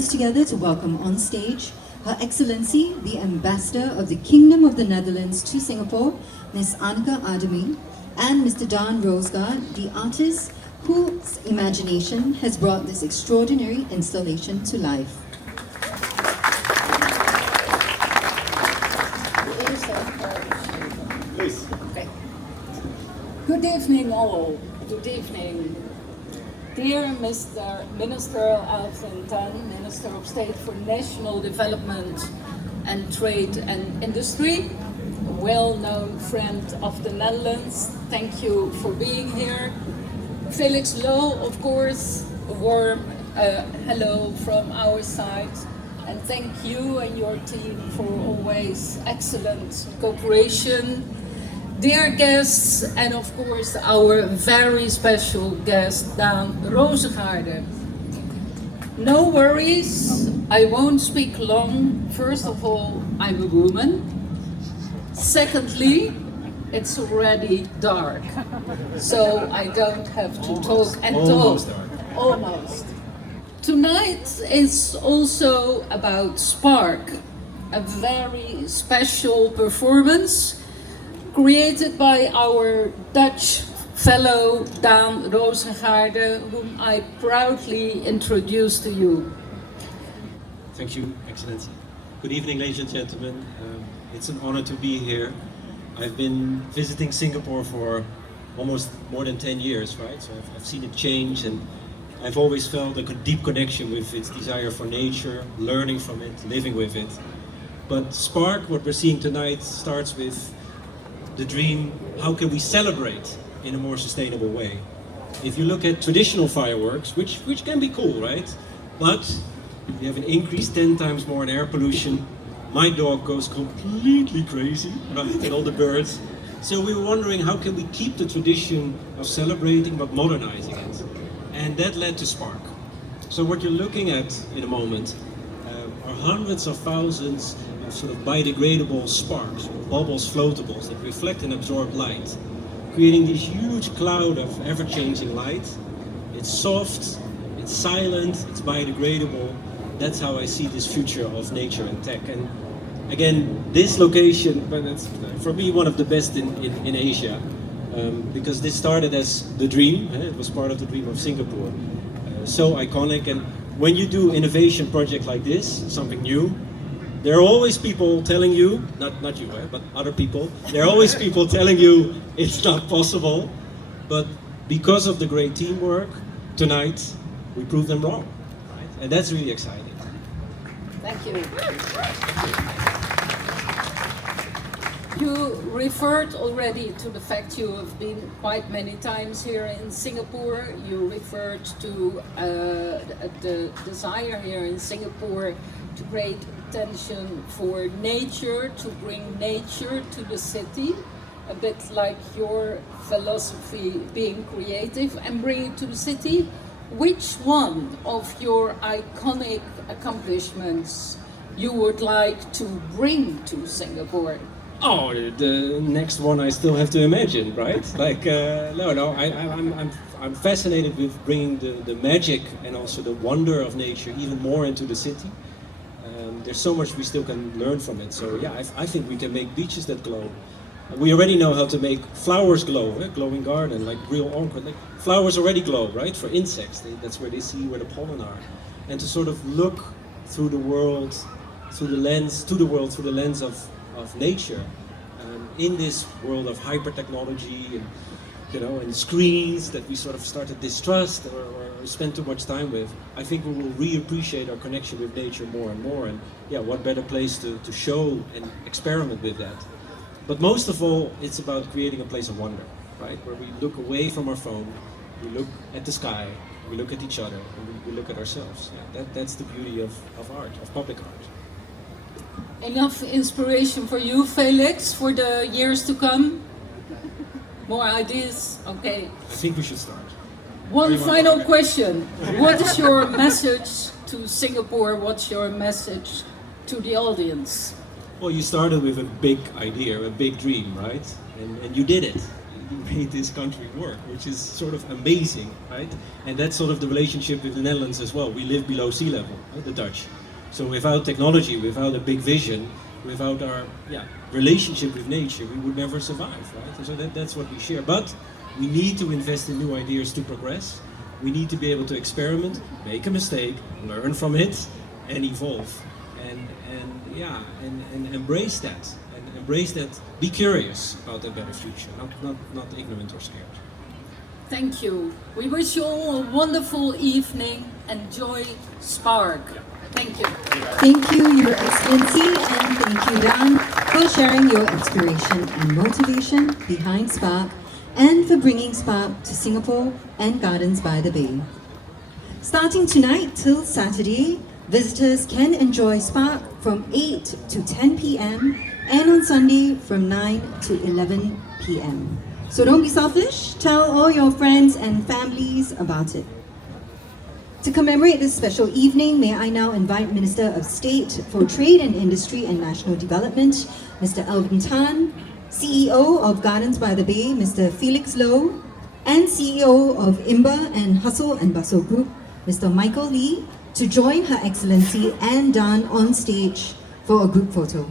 hands together to welcome on stage Her Excellency, the Ambassador of the Kingdom of the Netherlands to Singapore, Ms. Annika Ademi, and Mr. Daan Roosegaarde, the artist whose imagination has brought this extraordinary installation to life. Please. Okay. Good evening all. Good evening. Dear Mr. Minister Alvin Tan, Minister of State for National Development and Trade and Industry, a well-known friend of the Netherlands, thank you for being here. Felix Low, of course, a warm hello from our side. And thank you and your team for always excellent cooperation. Dear guests, and of course our very special guest, Daan Roosegaarde. No worries, I won't speak long. First of all, I'm a woman. Secondly, it's already dark, so I don't have to talk and Almost talk. dark. Almost. Tonight is also about Spark, a very special performance created by our Dutch fellow Daan Roosegaarde, whom I proudly introduce to you. Thank you, Excellency. Good evening, ladies and gentlemen. It's an honor to be here. I've been visiting Singapore for almost more than 10 years, right? So I've seen it change, and I've always felt a deep connection with its desire for nature, learning from it, living with it. But Spark, what we're seeing tonight, starts with the dream, how can we celebrate in a more sustainable way? If you look at traditional fireworks, which can be cool, right? But you have an increase 10 times more in air pollution. My dog goes completely crazy, right? And all the birds. So we were wondering, how can we keep the tradition of celebrating but modernizing it? And that led to Spark. So what you're looking at in a moment are hundreds of thousands of sort of biodegradable sparks, or bubbles, floatables that reflect and absorb light, creating this huge cloud of ever-changing light. It's soft, it's silent, it's biodegradable. That's how I see this future of nature and tech. And again, this location, but it's for me one of the best in Asia, because this started as the dream. It was part of the dream of Singapore. So iconic. And when you do innovation project like this, something new, there are always people telling you, not you, but other people, there are always people telling you it's not possible. But because of the great teamwork, tonight we prove them wrong. Right? And that's really exciting. Thank you. You referred already to the fact you have been quite many times here in Singapore. You referred to the desire here in Singapore to create attention for nature, to bring nature to the city, a bit like your philosophy, being creative and bring it to the city. Which one of your iconic accomplishments you would like to bring to Singapore? Oh, the next one I still have to imagine, right? Like, I'm fascinated with bringing the magic and also the wonder of nature even more into the city. There's so much we still can learn from it. So yeah, I think we can make beaches that glow. We already know how to make flowers glow, glowing garden, like real encore. Like flowers already glow, right? For insects, that's where they see where the pollen are. And to sort of look through the world, through the lens of nature, in this world of hyper technology and screens that we sort of start to distrust or spend too much time with. I think we will reappreciate our connection with nature more and more. And yeah, what better place to show and experiment with that. But most of all, it's about creating a place of wonder, right? Where we look away from our phone, we look at the sky, we look at each other, and we look at ourselves. Yeah, that's the beauty of art, of public art. Enough inspiration for you, Felix, for the years to come? More ideas? Okay. I think we should start. One final question. What is your message to Singapore? What's your message to the audience? Well, you started with a big idea, a big dream, right? And you did it. we made this country work, which is sort of amazing, right? And that's sort of the relationship with the Netherlands as well. We live below sea level, right? The Dutch. So without technology, without a big vision, without our relationship with nature, we would never survive, right? And so that's what we share. But we need to invest in new ideas to progress. We need to be able to experiment, make a mistake, learn from it, and evolve. And embrace that. And embrace that. Be curious about a better future, not ignorant or scared. Thank you. We wish you all a wonderful evening. Enjoy Spark. Thank you. Thank you, Your Excellency, and thank you, Daan, for sharing your inspiration and motivation behind Spark and for bringing Spark to Singapore and Gardens by the Bay. Starting tonight till Saturday, visitors can enjoy Spark from 8 to 10 p.m. and on Sunday from 9 to 11 p.m. So don't be selfish, tell all your friends and families about it. To commemorate this special evening, may I now invite Minister of State for Trade and Industry and National Development, Mr. Alvin Tan, CEO of Gardens by the Bay, Mr. Felix Low, and CEO of IMBA and Hustle and Bustle Group, Mr. Michael Lee, to join Her Excellency and Daan on stage for a group photo.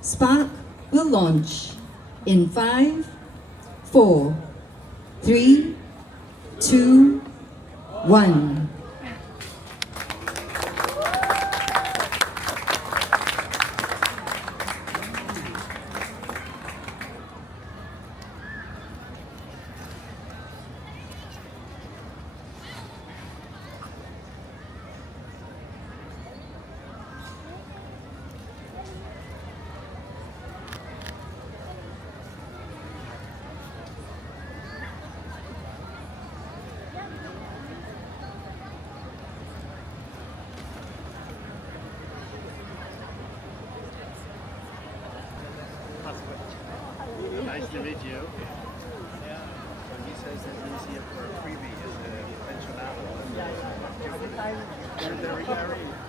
Spark will launch in 5, 4, 3, 2, 1. Nice to meet you. Yeah. So he says that he's here for a freebie as a pensionado. You're the retiree.